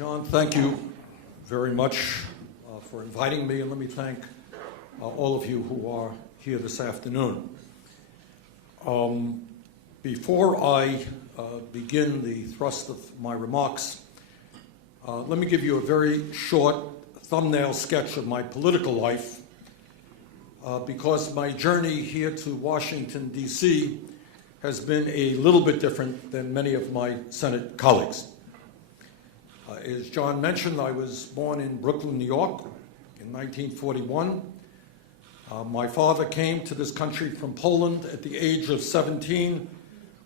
John, thank you very much for inviting me, and let me thank all of you who are here this afternoon. Before I begin the thrust of my remarks, let me give you a very short thumbnail sketch of my political life, because my journey here to Washington, D.C. has been a little bit different than many of my Senate colleagues. As John mentioned, I was born in Brooklyn, New York in 1941. My father came to this country from Poland at the age of 17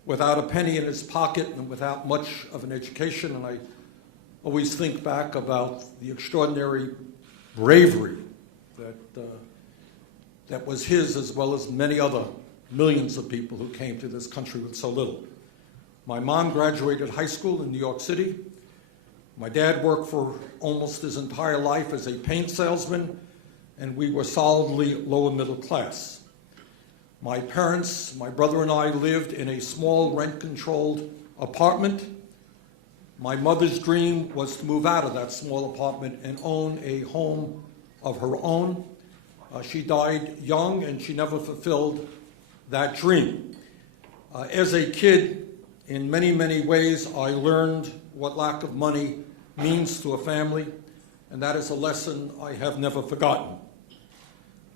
without a penny in his pocket and without much of an education, and I always think back about the extraordinary bravery that was his, as well as many other millions of people who came to this country with so little. My mom graduated high school in New York City. My dad worked for almost his entire life as a paint salesman, and we were solidly lower middle class. My parents, my brother and I, lived in a small rent-controlled apartment. My mother's dream was to move out of that small apartment and own a home of her own. She died young, and she never fulfilled that dream. As a kid, in many, many ways, I learned what lack of money means to a family, and that is a lesson I have never forgotten.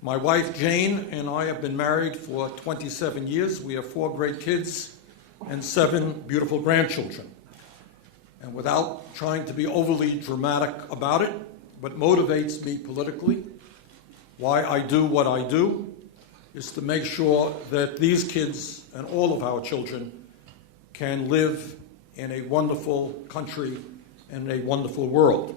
My wife, Jane, and I have been married for 27 years. We have 4 great kids and 7 beautiful grandchildren. And without trying to be overly dramatic about it, what motivates me politically, why I do what I do, is to make sure that these kids and all of our children can live in a wonderful country and a wonderful world.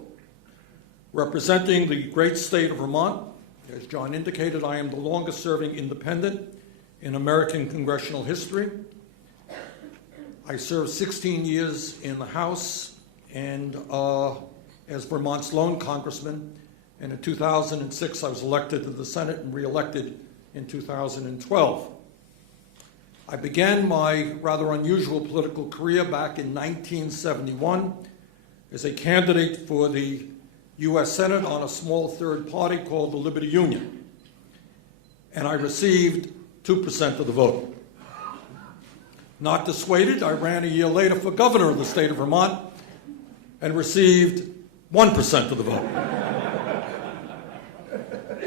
Representing the great state of Vermont, as John indicated, I am the longest-serving independent in American congressional history. I served 16 years in the House and as Vermont's lone congressman, and in 2006 I was elected to the Senate and re-elected in 2012. I began my rather unusual political career back in 1971 as a candidate for the U.S. Senate on a small third party called the Liberty Union, and I received 2% of the vote. Not dissuaded, I ran a year later for governor of the state of Vermont and received 1% of the vote.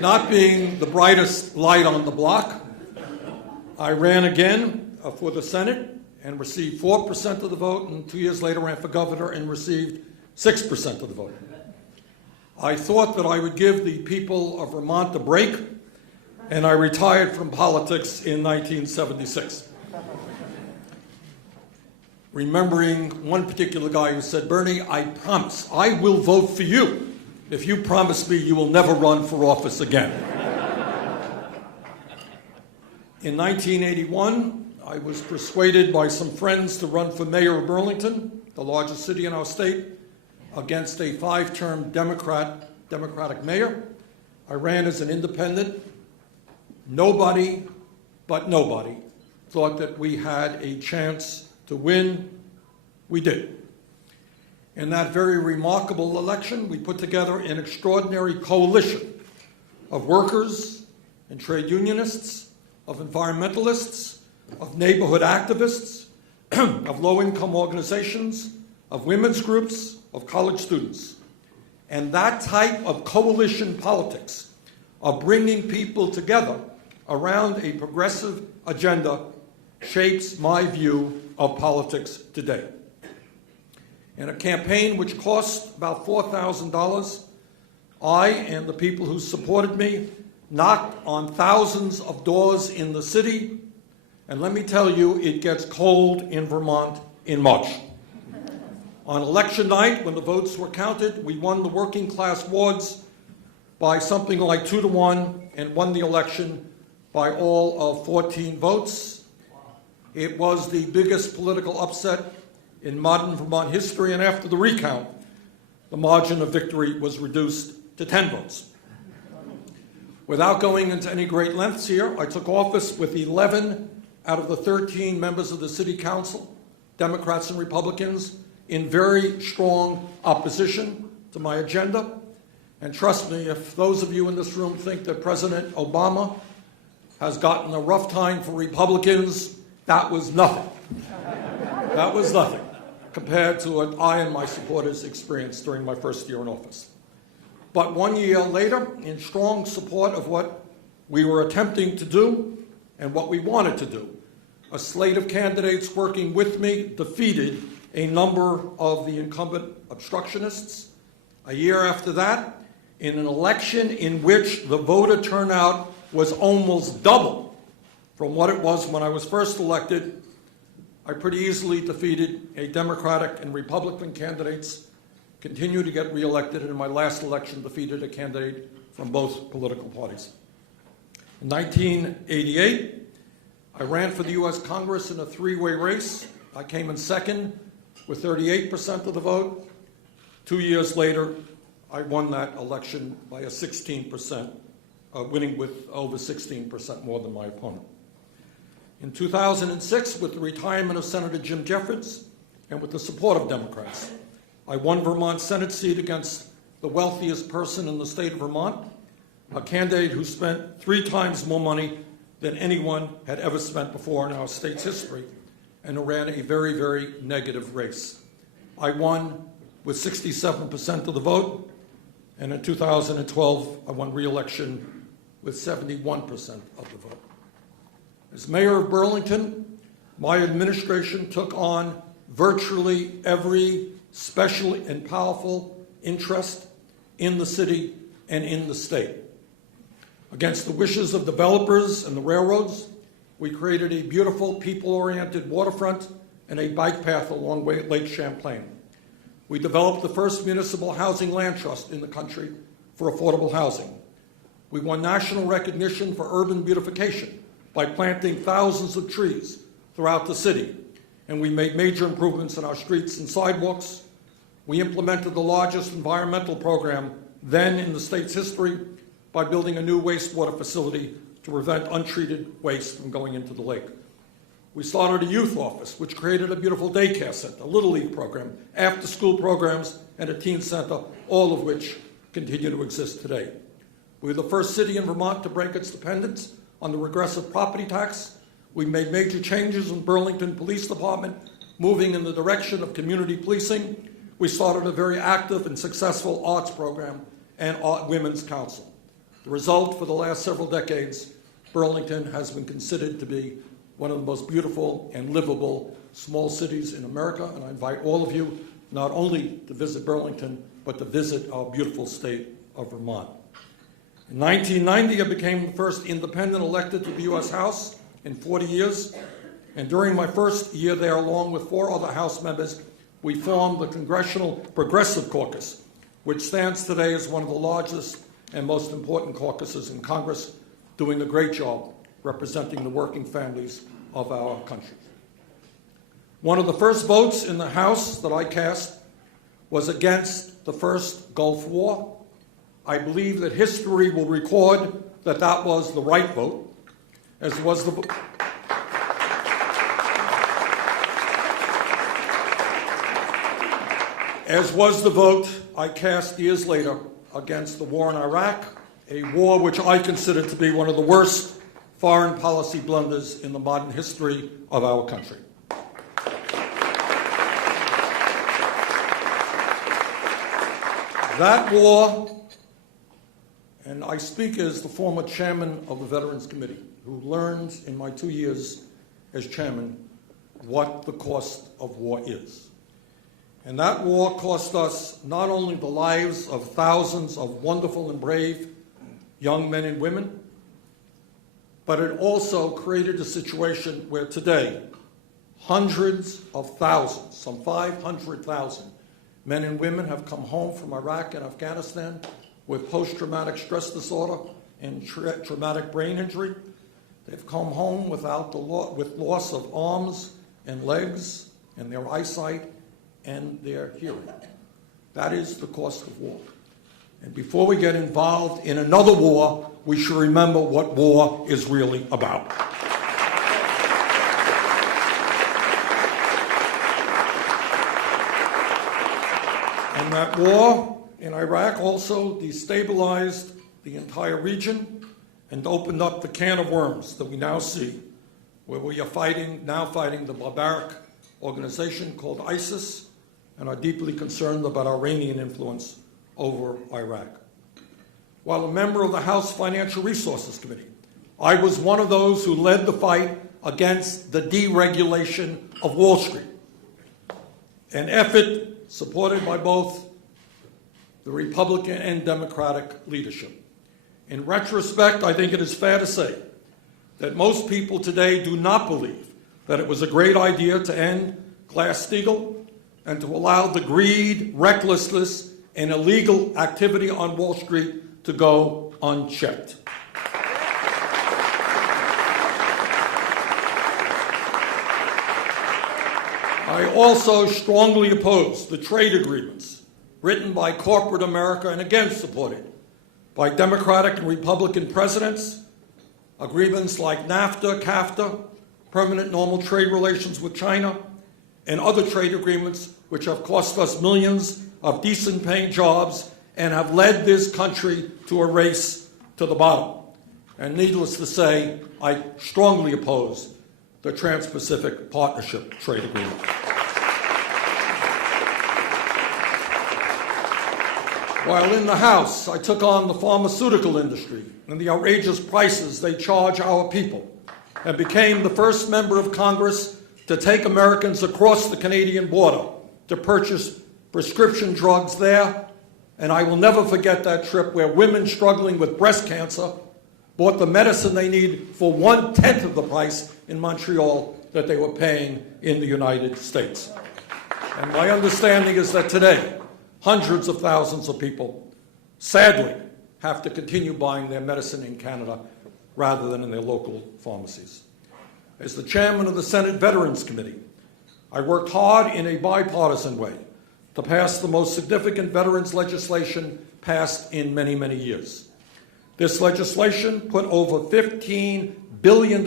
Not being the brightest light on the block, I ran again for the Senate and received 4% of the vote, and 2 years later ran for governor and received 6% of the vote. I thought that I would give the people of Vermont a break, and I retired from politics in 1976. Remembering one particular guy who said, "Bernie, I promise I will vote for you if you promise me you will never run for office again." In 1981, I was persuaded by some friends to run for mayor of Burlington, the largest city in our state, against a 5-term Democratic mayor. I ran as an independent. Nobody but nobody thought that we had a chance to win. We did. In that very remarkable election, we put together an extraordinary coalition of workers and trade unionists, of environmentalists, of neighborhood activists, of low-income organizations, of women's groups, of college students. And that type of coalition politics, of bringing people together around a progressive agenda, shapes my view of politics today. In a campaign which cost about $4,000, I and the people who supported me knocked on thousands of doors in the city, and let me tell you, it gets cold in Vermont in March. On election night, when the votes were counted, we won the working class wards by something like 2-1 and won the election by all of 14 votes. It was the biggest political upset in modern Vermont history, and after the recount, the margin of victory was reduced to 10 votes. Without going into any great lengths here, I took office with 11 out of the 13 members of the City Council, Democrats and Republicans, in very strong opposition to my agenda. And trust me, if those of you in this room think that President Obama has gotten a rough time for Republicans, that was nothing. That was nothing compared to what I and my supporters experienced during my first year in office. But 1 year later, in strong support of what we were attempting to do and what we wanted to do, a slate of candidates working with me defeated a number of the incumbent obstructionists. A year after that, in an election in which the voter turnout was almost double from what it was when I was first elected, I pretty easily defeated a Democratic and Republican candidates, continued to get reelected, and in my last election defeated a candidate from both political parties. In 1988, I ran for the U.S. Congress in a three-way race. I came in second with 38% of the vote. 2 years later, I won that election by a 16%, winning with over 16% more than my opponent. In 2006, with the retirement of Senator Jim Jeffords and with the support of Democrats, I won Vermont's Senate seat against the wealthiest person in the state of Vermont, a candidate who spent 3 times more money than anyone had ever spent before in our state's history, and who ran a very, very negative race. I won with 67% of the vote, and in 2012, I won re-election with 71% of the vote. As mayor of Burlington, my administration took on virtually every special and powerful interest in the city and in the state. Against the wishes of developers and the railroads, we created a beautiful, people-oriented waterfront and a bike path along Lake Champlain. We developed the first municipal housing land trust in the country for affordable housing. We won national recognition for urban beautification by planting thousands of trees throughout the city, and we made major improvements in our streets and sidewalks. We implemented the largest environmental program then in the state's history by building a new wastewater facility to prevent untreated waste from going into the lake. We started a youth office, which created a beautiful daycare center, a Little League program, after-school programs, and a teen center, all of which continue to exist today. We were the first city in Vermont to break its dependence on the regressive property tax. We made major changes in Burlington Police Department, moving in the direction of community policing. We started a very active and successful arts program and women's council. The result, for the last several decades, Burlington has been considered to be one of the most beautiful and livable small cities in America, and I invite all of you not only to visit Burlington, but to visit our beautiful state of Vermont. In 1990, I became the first independent elected to the U.S. House in 40 years, and during my first year there, along with 4 other House members, we formed the Congressional Progressive Caucus, which stands today as one of the largest and most important caucuses in Congress, doing a great job representing the working families of our country. One of the first votes in the House that I cast was against the first Gulf War. I believe that history will record that that was the right vote, as was the vote I cast years later against the war in Iraq, a war which I consider to be one of the worst foreign policy blunders in the modern history of our country. That war, and I speak as the former chairman of the Veterans Committee, who learned in my 2 years as chairman what the cost of war is. And that war cost us not only the lives of thousands of wonderful and brave young men and women, but it also created a situation where today hundreds of thousands, some 500,000 men and women have come home from Iraq and Afghanistan with post-traumatic stress disorder and traumatic brain injury. They've come home with loss of arms and legs and their eyesight and their hearing. That is the cost of war. And before we get involved in another war, we should remember what war is really about. that war in Iraq also destabilized the entire region and opened up the can of worms that we now see, where we are now fighting the barbaric organization called ISIS, and are deeply concerned about Iranian influence over Iraq. While a member of the House Financial Resources Committee, I was one of those who led the fight against the deregulation of Wall Street, an effort supported by both the Republican and Democratic leadership. In retrospect, I think it is fair to say that most people today do not believe that it was a great idea to end Glass-Steagall and to allow the greed, recklessness, and illegal activity on Wall Street to go unchecked. I also strongly oppose the trade agreements written by corporate America and again supported by Democratic and Republican presidents, agreements like NAFTA, CAFTA, permanent normal trade relations with China, and other trade agreements which have cost us millions of decent-paying jobs and have led this country to a race to the bottom. And needless to say, I strongly oppose the Trans-Pacific Partnership Trade Agreement. While in the House, I took on the pharmaceutical industry and the outrageous prices they charge our people, and became the first member of Congress to take Americans across the Canadian border to purchase prescription drugs there. And I will never forget that trip where women struggling with breast cancer bought the medicine they need for 1/10 of the price in Montreal that they were paying in the United States. And my understanding is that today, hundreds of thousands of people, sadly, have to continue buying their medicine in Canada rather than in their local pharmacies. As the chairman of the Senate Veterans Committee, I worked hard in a bipartisan way to pass the most significant veterans legislation passed in many, many years. This legislation put over $15 billion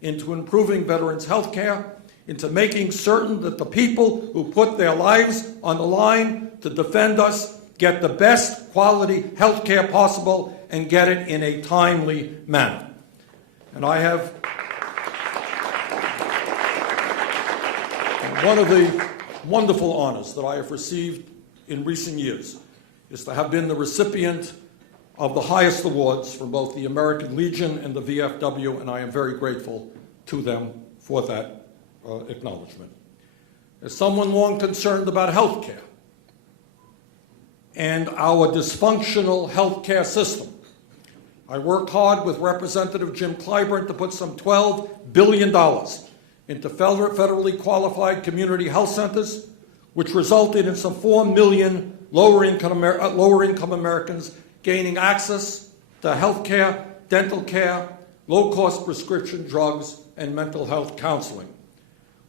into improving veterans' health care, into making certain that the people who put their lives on the line to defend us get the best quality health care possible and get it in a timely manner. And I have one of the wonderful honors that I have received in recent years is to have been the recipient of the highest awards from both the American Legion and the VFW, and I am very grateful to them for that acknowledgement. As someone long concerned about health care and our dysfunctional health care system, I worked hard with Representative Jim Clyburn to put some $12 billion into federally qualified community health centers, which resulted in some 4 million lower-income Americans gaining access to health care, dental care, low-cost prescription drugs, and mental health counseling.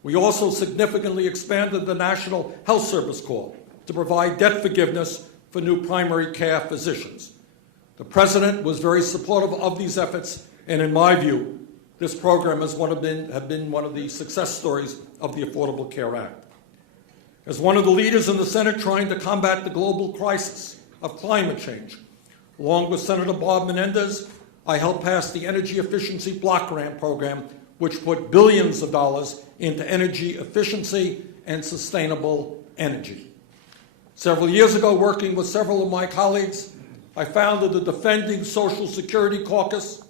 We also significantly expanded the National Health Service Corps to provide debt forgiveness for new primary care physicians. The President was very supportive of these efforts, and in my view, this program has been one of the success stories of the Affordable Care Act. As one of the leaders in the Senate trying to combat the global crisis of climate change, along with Senator Bob Menendez, I helped pass the Energy Efficiency Block Grant Program, which put billions of dollars into energy efficiency and sustainable energy. Several years ago, working with several of my colleagues, I founded the Defending Social Security Caucus,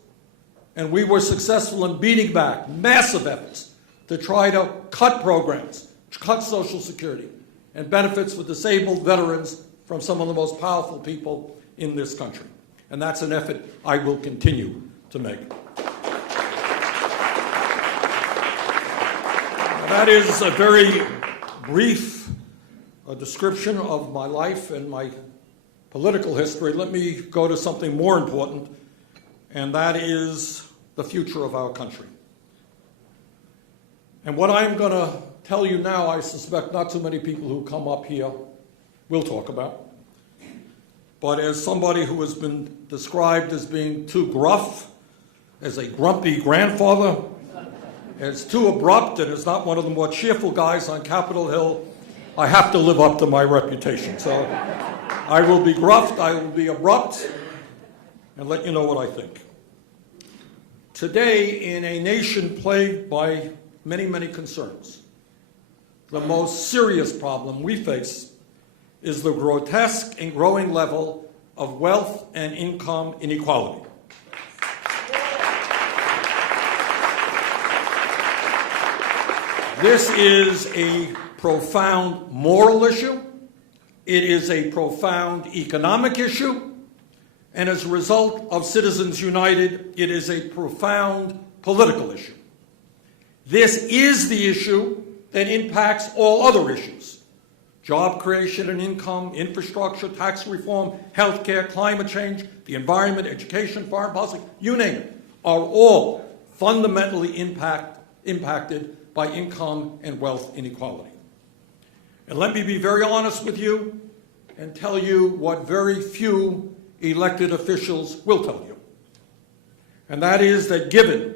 and we were successful in beating back massive efforts to try to cut programs, cut Social Security and benefits for disabled veterans from some of the most powerful people in this country. And that's an effort I will continue to make. That is a very brief description of my life and my political history. Let me go to something more important, and that is the future of our country. And what I'm going to tell you now, I suspect not too many people who come up here will talk about. But as somebody who has been described as being too gruff, as a grumpy grandfather, as too abrupt, and as not one of the more cheerful guys on Capitol Hill, I have to live up to my reputation. So I will be gruff, I will be abrupt, and let you know what I think. Today, in a nation plagued by many, many concerns, the most serious problem we face is the grotesque and growing level of wealth and income inequality. This is a profound moral issue. It is a profound economic issue. And as a result of Citizens United, it is a profound political issue. This is the issue that impacts all other issues: job creation and income, infrastructure, tax reform, healthcare, climate change, the environment, education, foreign policy, you name it, are all fundamentally impacted by income and wealth inequality. And let me be very honest with you and tell you what very few elected officials will tell you. And that is that given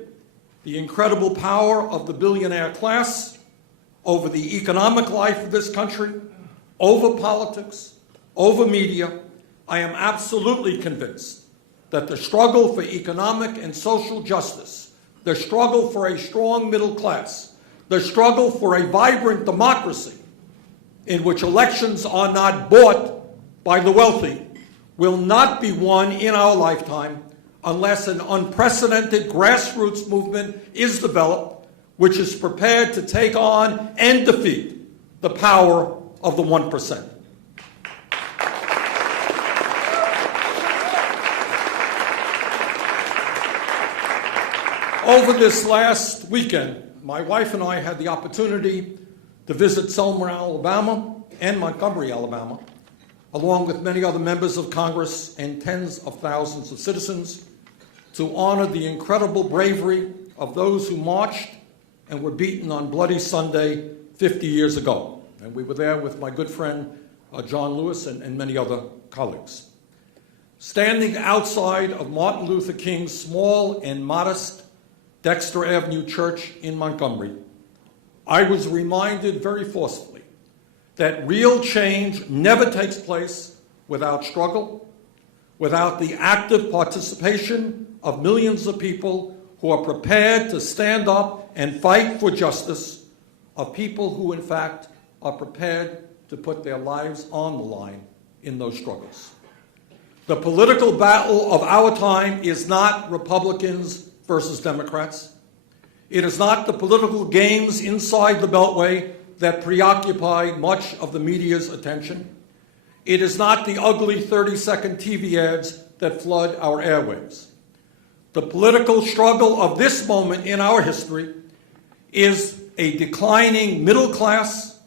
the incredible power of the billionaire class over the economic life of this country, over politics, over media, I am absolutely convinced that the struggle for economic and social justice, the struggle for a strong middle class, the struggle for a vibrant democracy in which elections are not bought by the wealthy, will not be won in our lifetime unless an unprecedented grassroots movement is developed which is prepared to take on and defeat the power of the 1%. Over this last weekend, my wife and I had the opportunity to visit Selma, Alabama, and Montgomery, Alabama, along with many other members of Congress and tens of thousands of citizens, to honor the incredible bravery of those who marched and were beaten on Bloody Sunday 50 years ago. And we were there with my good friend John Lewis and many other colleagues. Standing outside of Martin Luther King's small and modest Dexter Avenue Church in Montgomery, I was reminded very forcefully that real change never takes place without struggle, without the active participation of millions of people who are prepared to stand up and fight for justice, of people who, in fact, are prepared to put their lives on the line in those struggles. The political battle of our time is not Republicans versus Democrats. It is not the political games inside the Beltway that preoccupy much of the media's attention. It is not the ugly 30-second TV ads that flood our airwaves. The political struggle of this moment in our history is a declining middle class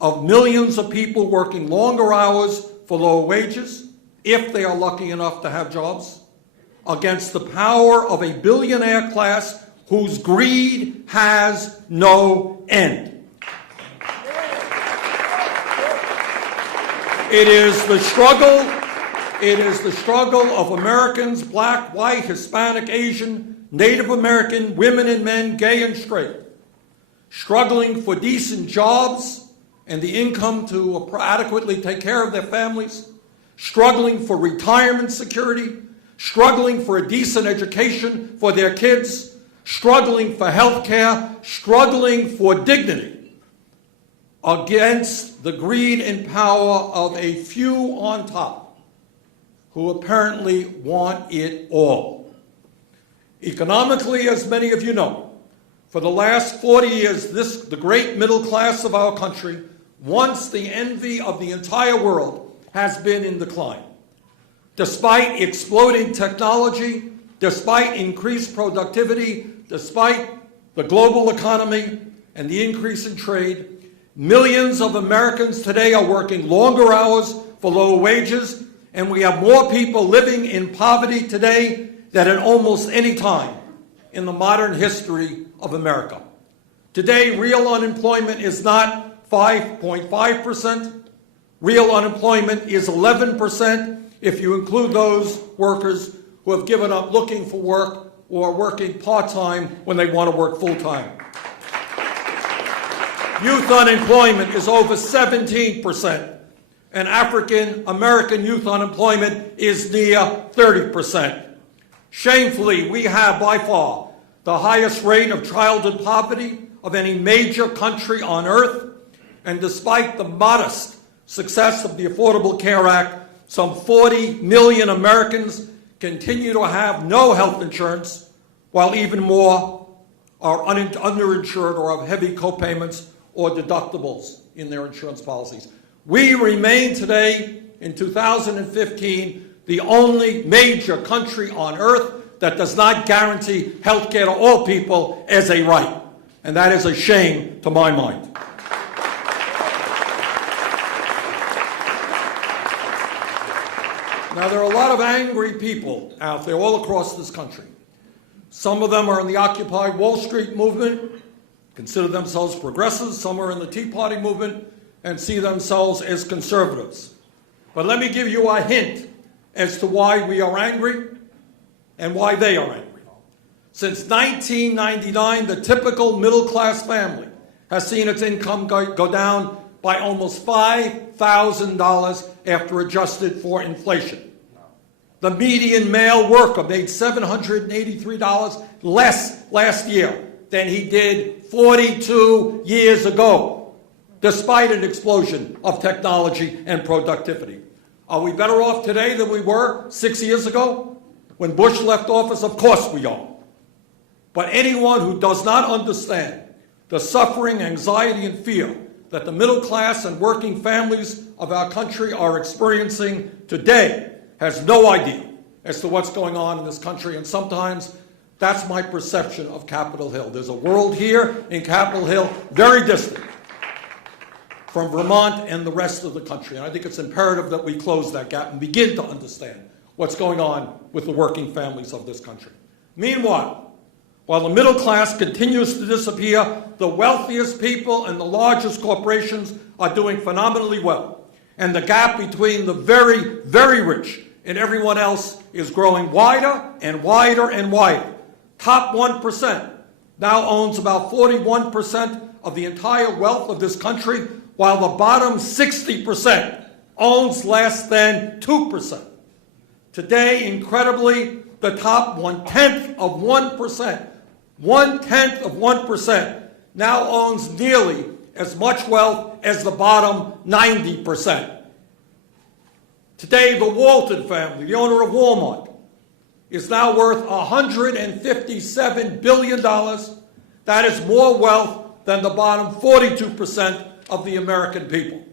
of millions of people working longer hours for lower wages, if they are lucky enough to have jobs, against the power of a billionaire class whose greed has no end. It is the struggle of Americans, black, white, Hispanic, Asian, Native American, women and men, gay and straight, struggling for decent jobs and the income to adequately take care of their families, struggling for retirement security, struggling for a decent education for their kids, struggling for health care, struggling for dignity, against the greed and power of a few on top who apparently want it all. Economically, as many of you know, for the last 40 years, the great middle class of our country, once the envy of the entire world, has been in decline. Despite exploding technology, despite increased productivity, despite the global economy and the increase in trade, millions of Americans today are working longer hours for lower wages, and we have more people living in poverty today than at almost any time in the modern history of America. Today, real unemployment is not 5.5%. Real unemployment is 11% if you include those workers who have given up looking for work or are working part-time when they want to work full-time. Youth unemployment is over 17%, and African American youth unemployment is near 30%. Shamefully, we have by far the highest rate of childhood poverty of any major country on earth, and despite the modest success of the Affordable Care Act, some 40 million Americans continue to have no health insurance, while even more are underinsured or have heavy copayments or deductibles in their insurance policies. We remain today, in 2015, the only major country on earth that does not guarantee health care to all people as a right. And that is a shame to my mind. Now, there are a lot of angry people out there all across this country. Some of them are in the Occupy Wall Street movement, consider themselves progressives. Some are in the Tea Party movement and see themselves as conservatives. But let me give you a hint as to why we are angry and why they are angry. Since 1999, the typical middle-class family has seen its income go down by almost $5,000 after adjusted for inflation. The median male worker made $783 less last year than he did 42 years ago, despite an explosion of technology and productivity. Are we better off today than we were 6 years ago? When Bush left office, of course we are. But anyone who does not understand the suffering, anxiety, and fear that the middle class and working families of our country are experiencing today has no idea as to what's going on in this country. And sometimes that's my perception of Capitol Hill. There's a world here in Capitol Hill very distant from Vermont and the rest of the country. And I think it's imperative that we close that gap and begin to understand what's going on with the working families of this country. Meanwhile, while the middle class continues to disappear, the wealthiest people and the largest corporations are doing phenomenally well. And the gap between the very, very rich and everyone else is growing wider and wider and wider. Top 1% now owns about 41% of the entire wealth of this country, while the bottom 60% owns less than 2%. Today, incredibly, the top 1/10 of 1%, 1/10 of 1% now owns nearly as much wealth as the bottom 90%. Today, the Walton family, the owner of Walmart, is now worth $157 billion. That is more wealth than the bottom 42% of the American people.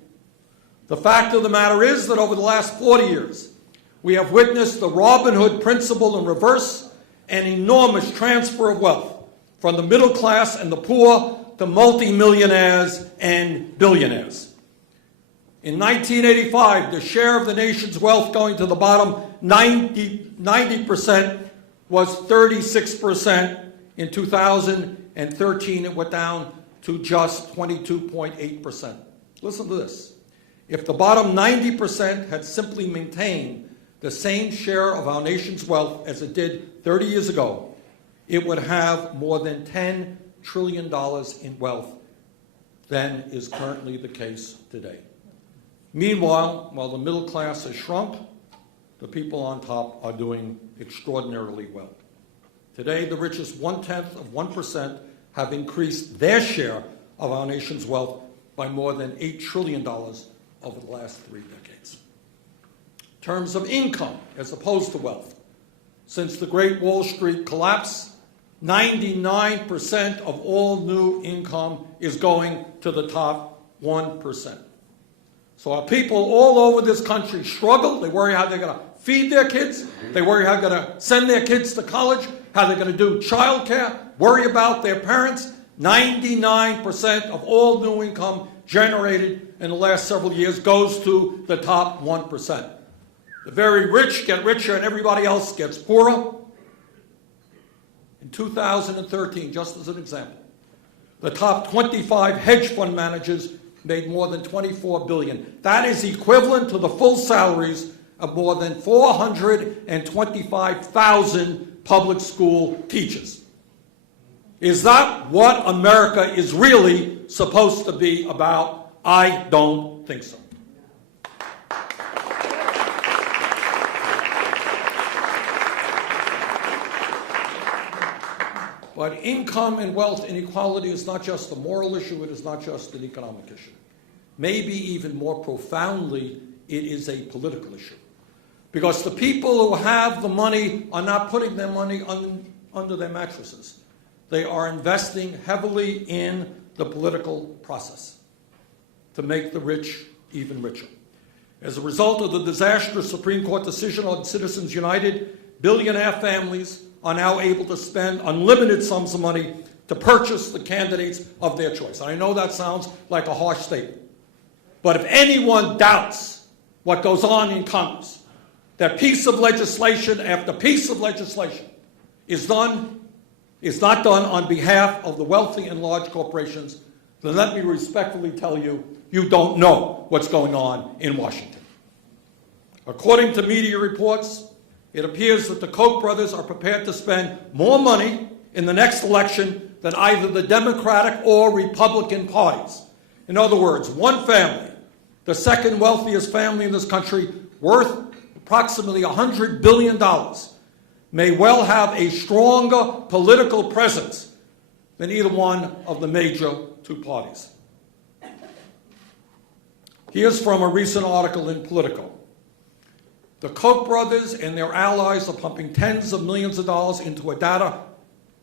The fact of the matter is that over the last 40 years, we have witnessed the Robin Hood principle in reverse, an enormous transfer of wealth from the middle class and the poor to multimillionaires and billionaires. In 1985, the share of the nation's wealth going to the bottom 90% was 36%. In 2013, it went down to just 22.8%. Listen to this. If the bottom 90% had simply maintained the same share of our nation's wealth as it did 30 years ago, it would have more than $10 trillion in wealth than is currently the case today. Meanwhile, while the middle class has shrunk, the people on top are doing extraordinarily well. Today, the richest 1/10 of 1% have increased their share of our nation's wealth by more than $8 trillion over the last 3 decades. In terms of income as opposed to wealth, since the Great Wall Street collapse, 99% of all new income is going to the top 1%. So our people all over this country struggle. They worry how they're going to feed their kids. They worry how they're going to send their kids to college, how they're going to do child care, worry about their parents. 99% of all new income generated in the last several years goes to the top 1%. The very rich get richer and everybody else gets poorer. In 2013, just as an example, the top 25 hedge fund managers made more than $24 billion. That is equivalent to the full salaries of more than 425,000 public school teachers. Is that what America is really supposed to be about? I don't think so. But income and wealth inequality is not just a moral issue, it is not just an economic issue. Maybe even more profoundly, it is a political issue. Because the people who have the money are not putting their money under their mattresses. They are investing heavily in the political process to make the rich even richer. As a result of the disastrous Supreme Court decision on Citizens United, billionaire families are now able to spend unlimited sums of money to purchase the candidates of their choice. And I know that sounds like a harsh statement. But if anyone doubts what goes on in Congress, that piece of legislation after piece of legislation is not done on behalf of the wealthy and large corporations, then let me respectfully tell you, you don't know what's going on in Washington. According to media reports, it appears that the Koch brothers are prepared to spend more money in the next election than either the Democratic or Republican parties. In other words, one family, the second wealthiest family in this country, worth approximately $100 billion, may well have a stronger political presence than either one of the major two parties. Here's from a recent article in Politico. The Koch brothers and their allies are pumping tens of millions of dollars into a data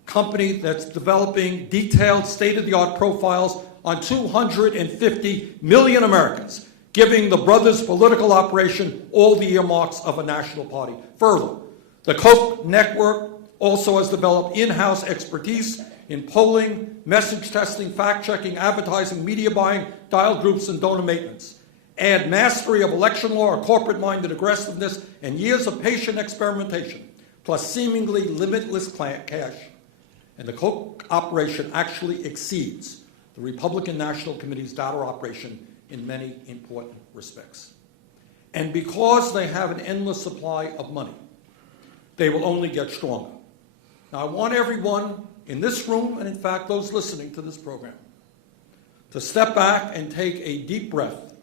company that's developing detailed state-of-the-art profiles on 250 million Americans, giving the brothers' political operation all the earmarks of a national party. Further, the Koch network also has developed in-house expertise in polling, message testing, fact-checking, advertising, media buying, dial groups, and donor maintenance. Add mastery of election law or corporate-minded aggressiveness and years of patient experimentation, plus seemingly limitless cash, and the Koch operation actually exceeds the Republican National Committee's data operation in many important respects. And because they have an endless supply of money, they will only get stronger. Now, I want everyone in this room, and in fact those listening to this program, to step back and take a deep breath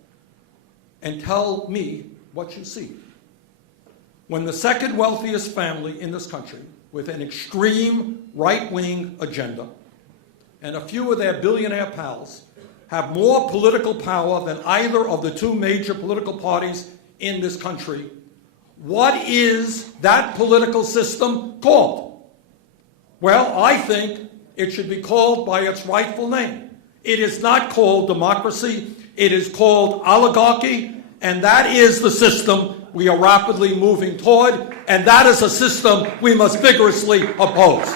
and tell me what you see. When the second wealthiest family in this country, with an extreme right-wing agenda, and a few of their billionaire pals, have more political power than either of the two major political parties in this country, what is that political system called? Well, I think it should be called by its rightful name. It is not called democracy. It is called oligarchy, and that is the system we are rapidly moving toward, and that is a system we must vigorously oppose.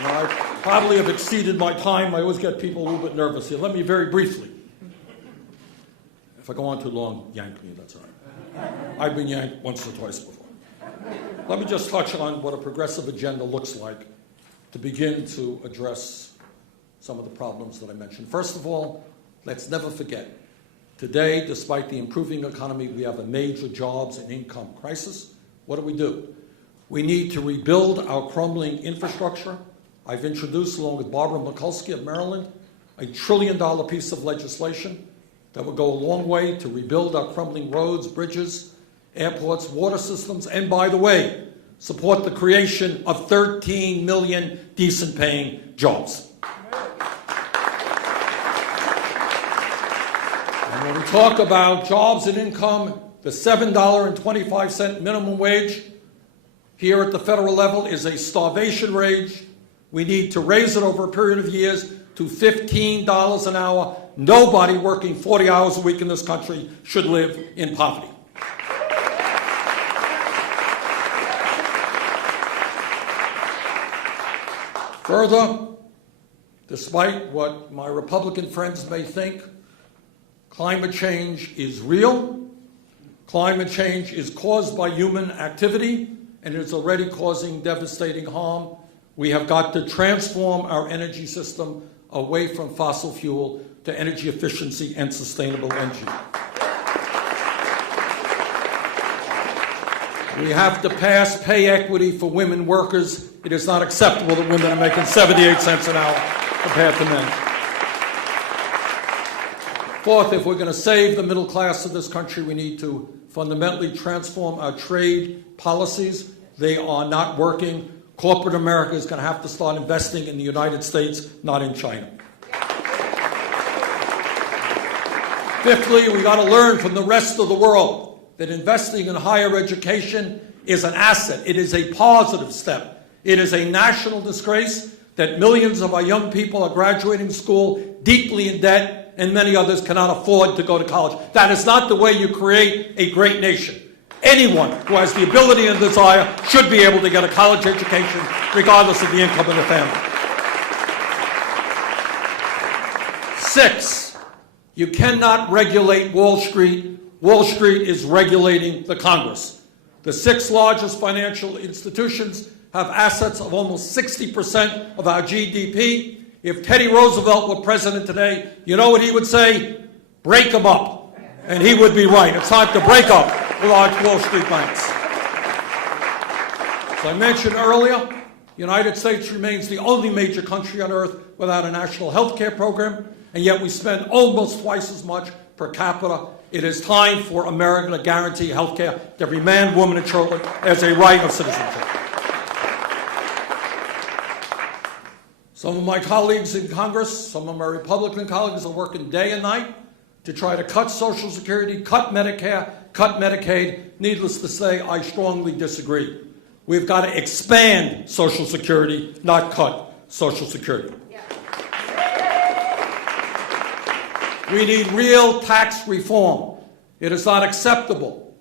Now, I probably have exceeded my time. I always get people a little bit nervous here. Let me very briefly, if I go on too long, yank me, that's all right. I've been yanked once or twice before. Let me just touch on what a progressive agenda looks like to begin to address some of the problems that I mentioned. First of all, let's never forget, today, despite the improving economy, we have a major jobs and income crisis. What do? We need to rebuild our crumbling infrastructure. I've introduced, along with Barbara Mikulski of Maryland, a $1 trillion piece of legislation that will go a long way to rebuild our crumbling roads, bridges, airports, water systems, and by the way, support the creation of 13 million decent-paying jobs. And when we talk about jobs and income, the $7.25 minimum wage here at the federal level is a starvation wage. We need to raise it over a period of years to $15 an hour. Nobody working 40 hours a week in this country should live in poverty. Further, despite what my Republican friends may think, climate change is real. Climate change is caused by human activity, and it's already causing devastating harm. We have got to transform our energy system away from fossil fuel to energy efficiency and sustainable energy. We have to pass pay equity for women workers. It is not acceptable that women are making 78 cents an hour compared to men. Fourth, if we're going to save the middle class of this country, we need to fundamentally transform our trade policies. They are not working. Corporate America is going to have to start investing in the United States, not in China. Fifthly, we got to learn from the rest of the world that investing in higher education is an asset. It is a positive step. It is a national disgrace that millions of our young people are graduating school deeply in debt, and many others cannot afford to go to college. That is not the way you create a great nation. Anyone who has the ability and desire should be able to get a college education, regardless of the income of the family. 6, you cannot regulate Wall Street. Wall Street is regulating the Congress. The 6 largest financial institutions have assets of almost 60% of our GDP. If Teddy Roosevelt were president today, you know what he would say? Break them up. And he would be right. It's time to break up the large Wall Street banks. As I mentioned earlier, the United States remains the only major country on earth without a national health care program, and yet we spend almost twice as much per capita. It is time for America to guarantee health care to every man, woman, and children as a right of citizenship. Some of my colleagues in Congress, some of my Republican colleagues are working day and night to try to cut Social Security, cut Medicare, cut Medicaid. Needless to say, I strongly disagree. We've got to expand Social Security, not cut Social Security. We need real tax reform. It is not acceptable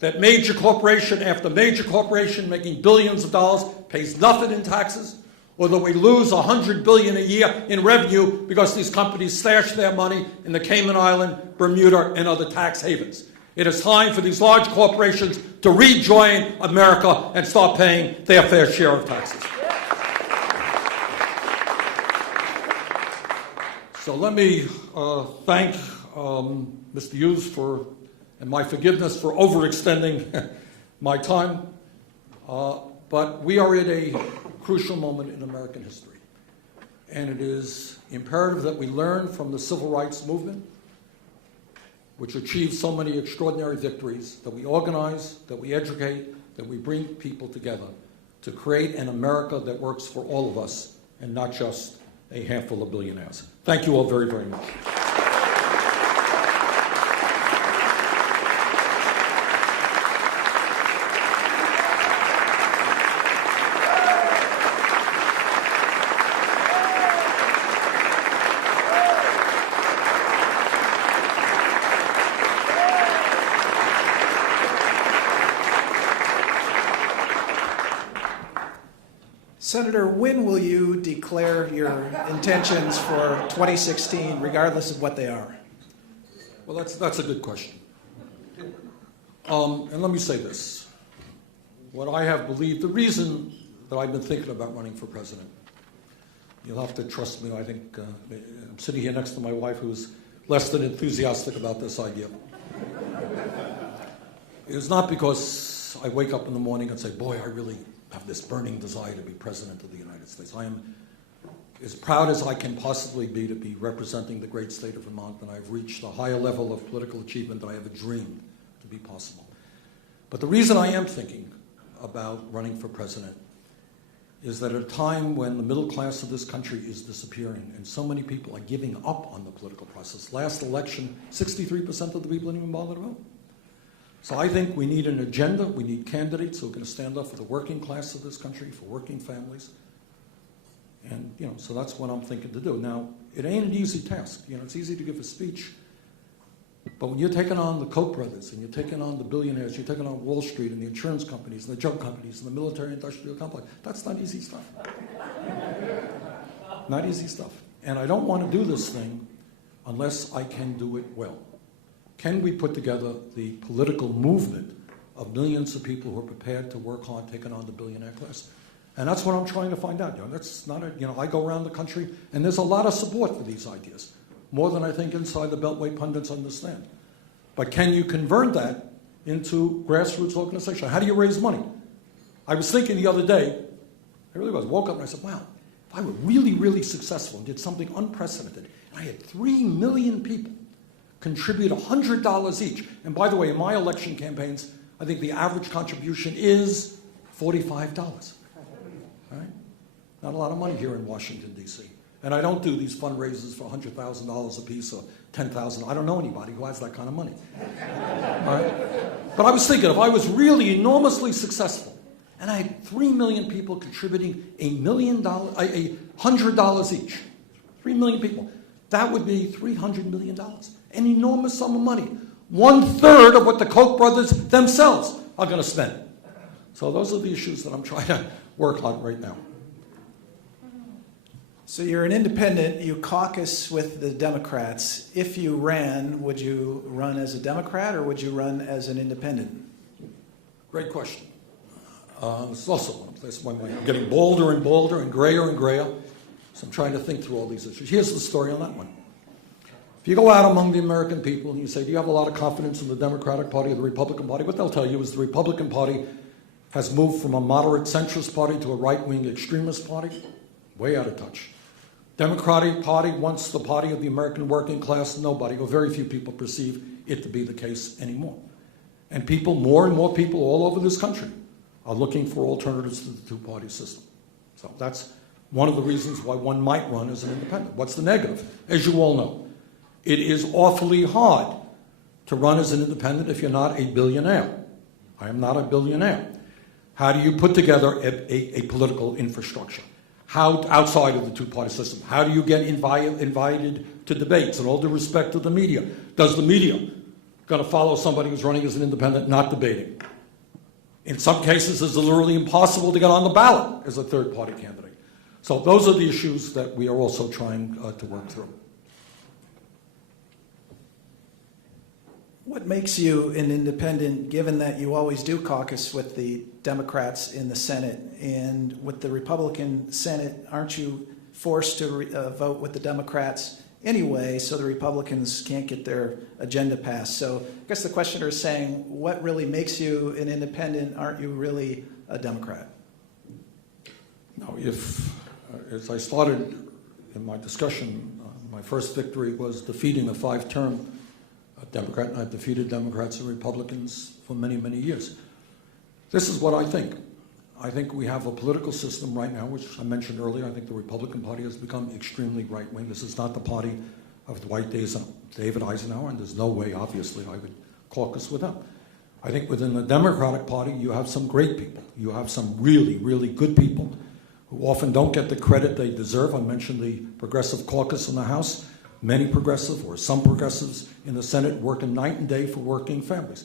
that major corporation after major corporation making billions of dollars pays nothing in taxes, or that we lose $100 billion a year in revenue because these companies stash their money in the Cayman Island, Bermuda, and other tax havens. It is time for these large corporations to rejoin America and start paying their fair share of taxes. So let me thank Mr. Hughes and my forgiveness for overextending my time. But we are at a crucial moment in American history. And it is imperative that we learn from the civil rights movement, which achieved so many extraordinary victories, that we organize, that we educate, that we bring people together to create an America that works for all of us and not just a handful of billionaires. Thank you all very, very much. Senator, when will you declare your intentions for 2016, regardless of what they are? Well, that's a good question. And let me say this. What I have believed, the reason that I've been thinking about running for president, you'll have to trust me, I think I'm sitting here next to my wife who's less than enthusiastic about this idea. It's not because I wake up in the morning and say, boy, I really have this burning desire to be president of the United States. I am as proud as I can possibly be to be representing the great state of Vermont, and I've reached a higher level of political achievement than I ever dreamed to be possible. But the reason I am thinking about running for president is that at a time when the middle class of this country is disappearing and so many people are giving up on the political process. Last election, 63% of the people didn't even bother to vote. So I think we need an agenda. We need candidates who are going to stand up for the working class of this country, for working families. And, so that's what I'm thinking to do. Now, it ain't an easy task. It's easy to give a speech. But when you're taking on the Koch brothers and you're taking on the billionaires, you're taking on Wall Street and the insurance companies and the drug companies and the military-industrial complex, that's not easy stuff. Not easy stuff. And I don't want to do this thing unless I can do it well. Can we put together the political movement of millions of people who are prepared to work hard, taking on the billionaire class? And that's what I'm trying to find out. That's not I go around the country, and there's a lot of support for these ideas, more than I think inside the Beltway pundits understand. But can you convert that into grassroots organization. How do you raise money? I was thinking the other day, I really was, woke up and I said, wow, if I were really, really successful and did something unprecedented, and I had 3 million people contribute $100 each. And by the way, in my election campaigns, I think the average contribution is $45. All right? Not a lot of money here in Washington, D.C. And I don't do these fundraisers for $100,000 a piece or $10,000. I don't know anybody who has that kind of money. All right? But I was thinking, if I was really enormously successful, and I had 3 million people contributing $100 each, 3 million people, that would be $300 million. An enormous sum of money. 1/3 of what the Koch brothers themselves are going to spend. So those are the issues that I'm trying to work on right now. So you're an independent, you caucus with the Democrats. If you ran, would you run as a Democrat or would you run as an independent? Great question. This is also one place where I'm getting bolder and bolder and grayer and grayer. So I'm trying to think through all these issues. Here's the story on that one. If you go out among the American people and you say, do you have a lot of confidence in the Democratic Party or the Republican Party? What they'll tell you is the Republican Party has moved from a moderate centrist party to a right-wing extremist party. Way out of touch. Democratic Party, once the party of the American working class, nobody or very few people perceive it to be the case anymore. And people, more and more people all over this country are looking for alternatives to the two-party system. So that's one of the reasons why one might run as an independent. What's the negative? As you all know, it is awfully hard to run as an independent if you're not a billionaire. I am not a billionaire. How do you put together a political infrastructure? How, outside of the two-party system, how do you get invited to debates? And all due respect to the media, does the media going to follow somebody who's running as an independent, not debating? In some cases, it's literally impossible to get on the ballot as a third-party candidate. So those are the issues that we are also trying to work through. What makes you an independent, given that you always do caucus with the Democrats in the Senate, and with the Republican Senate, aren't you forced to vote with the Democrats anyway, so the Republicans can't get their agenda passed? So I guess the questioner is saying, what really makes you an independent? Aren't you really a Democrat? No, as I started in my discussion, my first victory was defeating a 5-term Democrat, and I've defeated Democrats and Republicans for many, many years. This is what I think. I think we have a political system right now, which I mentioned earlier. I think the Republican Party has become extremely right-wing. This is not the party of Dwight David Eisenhower, and there's no way, obviously, I would caucus with them. I think within the Democratic Party, you have some great people. You have some really, really good people who often don't get the credit they deserve. I mentioned the Progressive Caucus in the House. Many progressive, or some progressives in the Senate, working night and day for working families.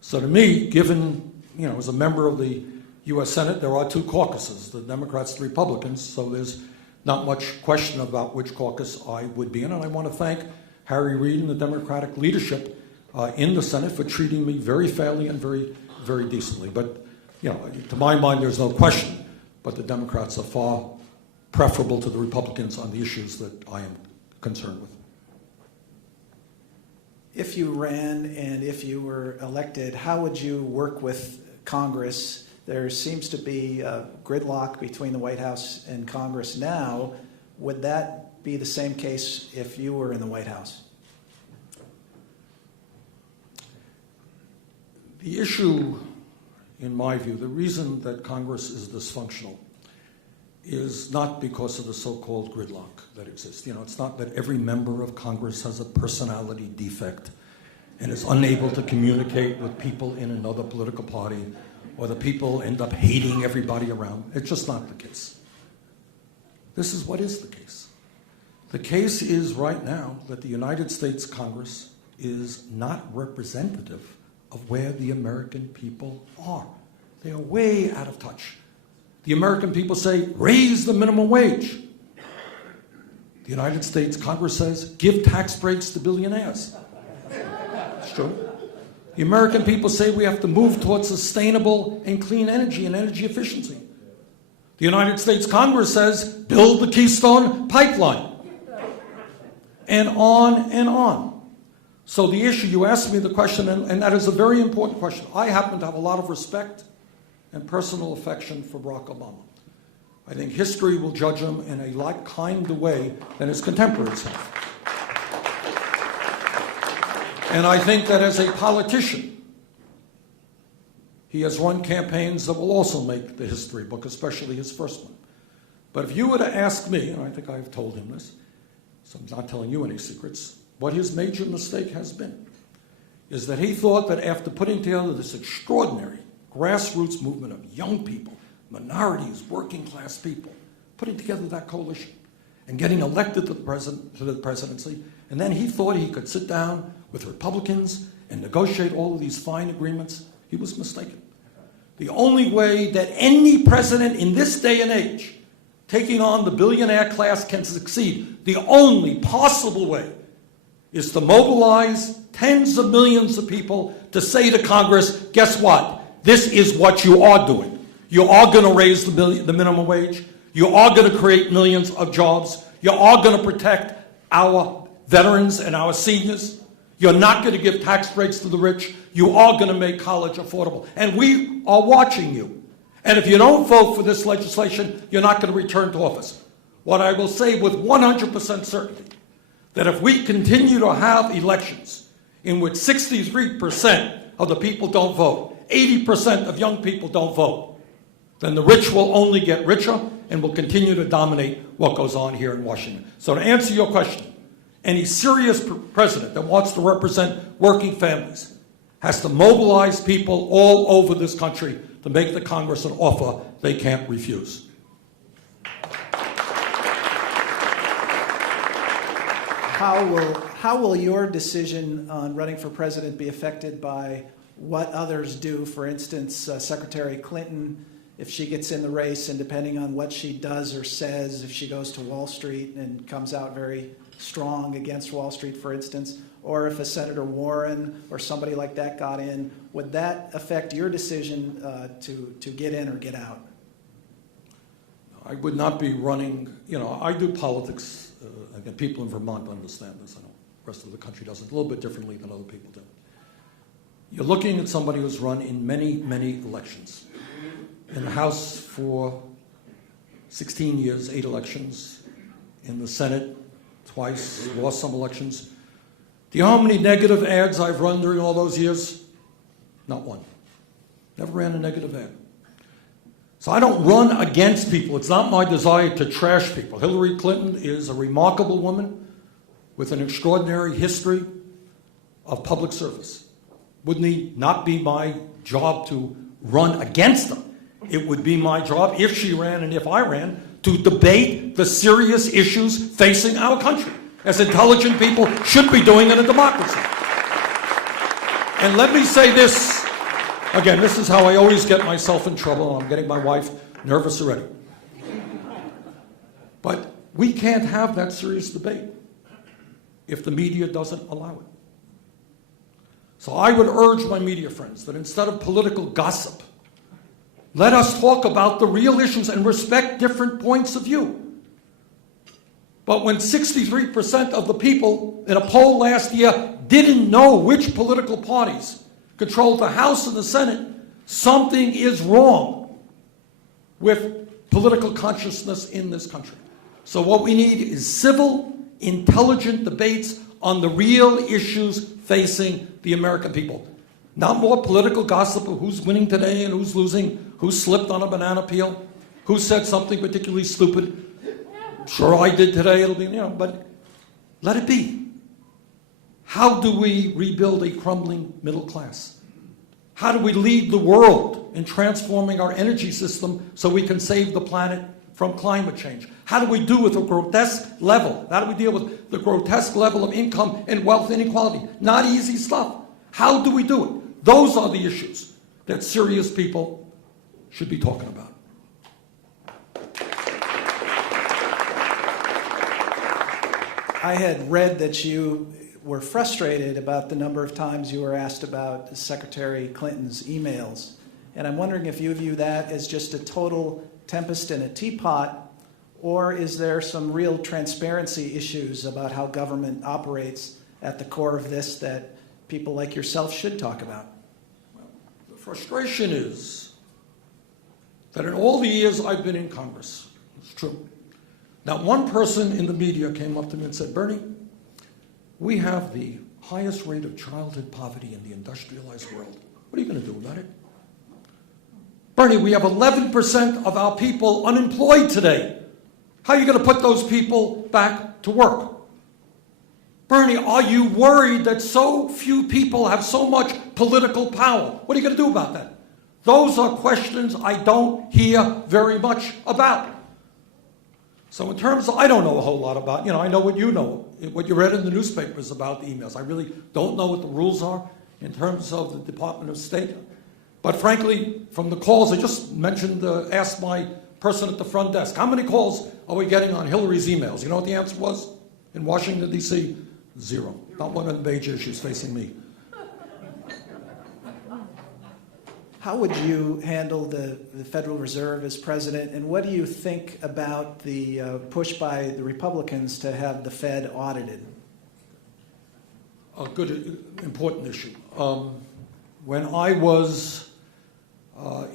So to me, given, as a member of the U.S. Senate, there are two caucuses, the Democrats and the Republicans, so there's not much question about which caucus I would be in. And I want to thank Harry Reid and the Democratic leadership in the Senate for treating me very fairly and very, very decently. But, to my mind, there's no question, but the Democrats are far preferable to the Republicans on the issues that I am concerned with. If you ran and if you were elected, how would you work with Congress? There seems to be a gridlock between the White House and Congress now. Would that be the same case if you were in the White House? The issue, in my view, the reason that Congress is dysfunctional is not because of the so-called gridlock that exists. It's not that every member of Congress has a personality defect and is unable to communicate with people in another political party, or the people end up hating everybody around. It's just not the case. This is what is the case. The case is right now that the United States Congress is not representative of where the American people are. They are way out of touch. The American people say, raise the minimum wage. The United States Congress says, give tax breaks to billionaires. It's true. The American people say we have to move towards sustainable and clean energy and energy efficiency. The United States Congress says, build the Keystone Pipeline. And on and on. So the issue, you asked me the question, and that is a very important question. I happen to have a lot of respect and personal affection for Barack Obama. I think history will judge him in a lot kinder way than his contemporaries have. And I think that as a politician, he has run campaigns that will also make the history book, especially his first one. But if you were to ask me, and I think I've told him this, so I'm not telling you any secrets, what his major mistake has been is that he thought that after putting together this extraordinary grassroots movement of young people, minorities, working class people, putting together that coalition and getting elected to the presidency, and then he thought he could sit down with Republicans and negotiate all of these fine agreements. He was mistaken. The only way that any president in this day and age taking on the billionaire class can succeed, the only possible way, is to mobilize tens of millions of people to say to Congress, guess what? This is what you are doing. You are going to raise the minimum wage. You are going to create millions of jobs. You are going to protect our veterans and our seniors. You're not going to give tax breaks to the rich. You are going to make college affordable. And we are watching you. And if you don't vote for this legislation, you're not going to return to office. What I will say with 100% certainty, that if we continue to have elections in which 63% of the people don't vote, 80% of young people don't vote, then the rich will only get richer and will continue to dominate what goes on here in Washington. So to answer your question, any serious president that wants to represent working families has to mobilize people all over this country to make the Congress an offer they can't refuse. How will your decision on running for president be affected by what others do? For instance, Secretary Clinton, if she gets in the race, and depending on what she does or says, if she goes to Wall Street and comes out very strong against Wall Street, for instance, or if a Senator Warren or somebody like that got in, would that affect your decision to get in or get out? I would not be running, I do politics. Again, people in Vermont understand this. I know the rest of the country doesn't. A little bit differently than other people do. You're looking at somebody who's run in many, many elections. In the House for 16 years, 8 elections. In the Senate, twice, lost some elections. Do you know how many negative ads I've run during all those years? Not one. Never ran a negative ad. So I don't run against people. It's not my desire to trash people. Hillary Clinton is a remarkable woman with an extraordinary history of public service. Wouldn't it not be my job to run against them? It would be my job, if she ran and if I ran, to debate the serious issues facing our country, as intelligent people should be doing in a democracy. And let me say this. Again, this is how I always get myself in trouble. I'm getting my wife nervous already. But we can't have that serious debate if the media doesn't allow it. So I would urge my media friends that instead of political gossip, let us talk about the real issues and respect different points of view. But when 63% of the people in a poll last year didn't know which political parties controlled the House and the Senate, something is wrong with political consciousness in this country. So what we need is civil, intelligent debates on the real issues facing the American people. Not more political gossip of who's winning today and who's losing, who slipped on a banana peel, who said something particularly stupid. Sure, I did today, it'll be, but let it be. How do we rebuild a crumbling middle class? How do we lead the world in transforming our energy system so we can save the planet from climate change? How do we do with a grotesque level? How do we deal with the grotesque level of income and wealth inequality? Not easy stuff. How do we do it? Those are the issues that serious people should be talking about. I had read that you were frustrated about the number of times you were asked about Secretary Clinton's emails. And I'm wondering if you view that as just a total tempest in a teapot, or is there some real transparency issues about how government operates at the core of this that people like yourself should talk about? The frustration is that in all the years I've been in Congress, it's true, not one person in the media came up to me and said, Bernie, we have the highest rate of childhood poverty in the industrialized world. What are you going to do about it? Bernie, we have 11% of our people unemployed today. How are you going to put those people back to work? Bernie, are you worried that so few people have so much political power? What are you going to do about that? Those are questions I don't hear very much about. So in terms of, I don't know a whole lot about, I know what you know, what you read in the newspapers about the emails. I really don't know what the rules are in terms of the Department of State. But frankly, from the calls, I just mentioned, asked my person at the front desk, how many calls are we getting on Hillary's emails? You know what the answer was in Washington, D.C.? 0. Not one of the major issues facing me. How would you handle the Federal Reserve as president, and what do you think about the push by the Republicans to have the Fed audited? A good, important issue. When I was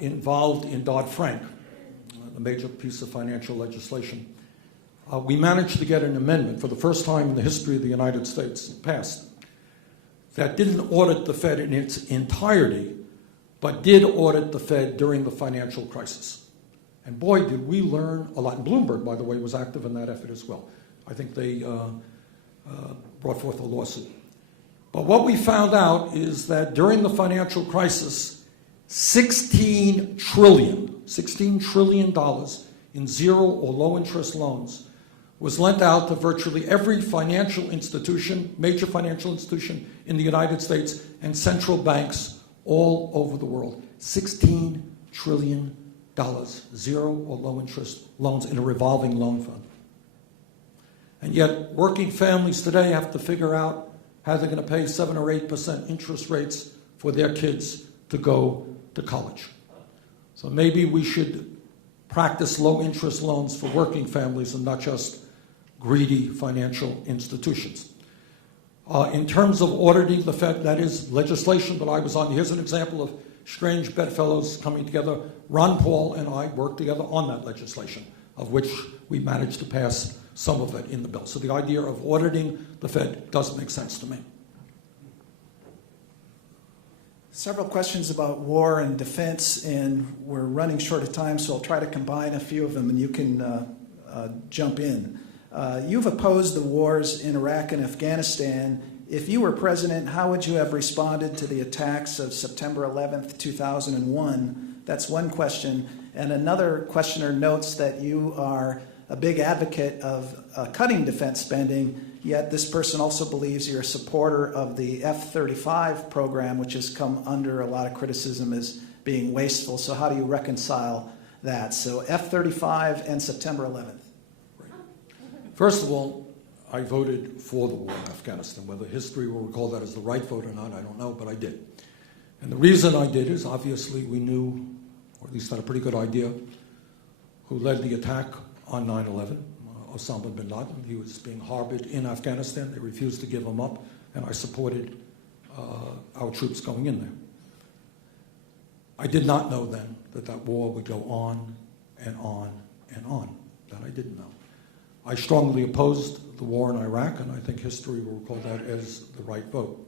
involved in Dodd-Frank, a major piece of financial legislation, we managed to get an amendment for the first time in the history of the United States passed that didn't audit the Fed in its entirety, but did audit the Fed during the financial crisis. And boy, did we learn a lot. And Bloomberg, by the way, was active in that effort as well. I think they brought forth a lawsuit. But what we found out is that during the financial crisis, $16 trillion in zero or low interest loans was lent out to virtually every financial institution, major financial institution in the United States and central banks all over the world. $16 trillion, zero or low interest loans in a revolving loan fund. And yet working families today have to figure out how they're going to pay 7 or 8% interest rates for their kids to go to college. So maybe we should practice low interest loans for working families and not just greedy financial institutions. In terms of auditing the Fed, that is legislation that I was on. Here's an example of strange bedfellows coming together. Ron Paul and I worked together on that legislation, of which we managed to pass some of it in the bill. So the idea of auditing the Fed does make sense to me. Several questions about war and defense, and we're running short of time, so I'll try to combine a few of them, and you can jump in. You've opposed the wars in Iraq and Afghanistan. If you were president, how would you have responded to the attacks of September 11th, 2001? That's one question. And another questioner notes that you are a big advocate of cutting defense spending, yet this person also believes you're a supporter of the F-35 program, which has come under a lot of criticism as being wasteful. So how do you reconcile that? So F-35 and September 11th. First of all, I voted for the war in Afghanistan. Whether history will recall that as the right vote or not, I don't know, but I did. And the reason I did is obviously we knew, or at least had a pretty good idea, who led the attack on 9/11, Osama bin Laden. He was being harbored in Afghanistan. They refused to give him up, and I supported our troops going in there. I did not know then that that war would go on and on and on. That I didn't know. I strongly opposed the war in Iraq, and I think history will recall that as the right vote.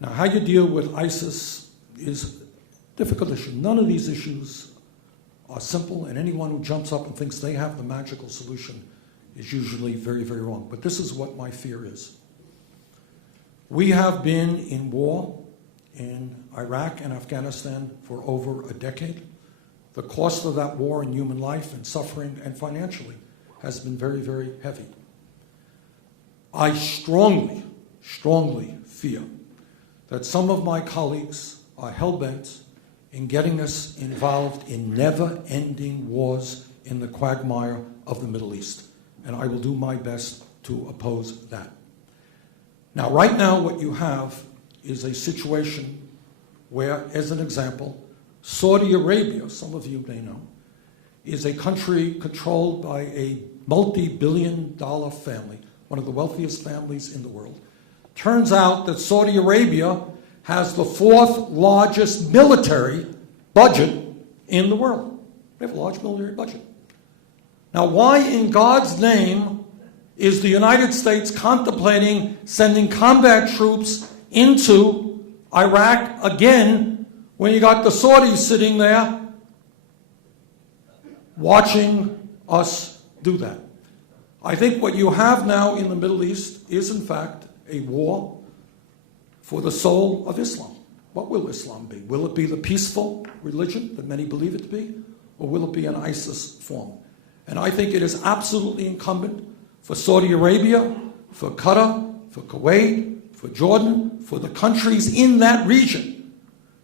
Now, how you deal with ISIS is a difficult issue. None of these issues are simple, and anyone who jumps up and thinks they have the magical solution is usually very, very wrong. But this is what my fear is. We have been in war in Iraq and Afghanistan for over a decade. The cost of that war in human life and suffering and financially has been very, very heavy. I strongly, strongly fear that some of my colleagues are hell-bent in getting us involved in never-ending wars in the quagmire of the Middle East. And I will do my best to oppose that. Now, right now, what you have is a situation where, as an example, Saudi Arabia, some of you may know, is a country controlled by a multi-billion-dollar family, one of the wealthiest families in the world, Turns out that Saudi Arabia has the 4th largest military budget in the world. They have a large military budget. Now, why in God's name is the United States contemplating sending combat troops into Iraq again when you got the Saudis sitting there watching us do that? I think what you have now in the Middle East is, in fact, a war for the soul of Islam. What will Islam be? Will it be the peaceful religion that many believe it to be, or will it be an ISIS form? And I think it is absolutely incumbent for Saudi Arabia, for Qatar, for Kuwait, for Jordan, for the countries in that region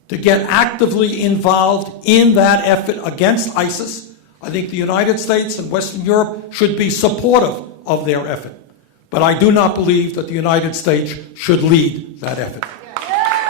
to get actively involved in that effort against ISIS. I think the United States and Western Europe should be supportive of their effort. But I do not believe that the United States should lead that effort.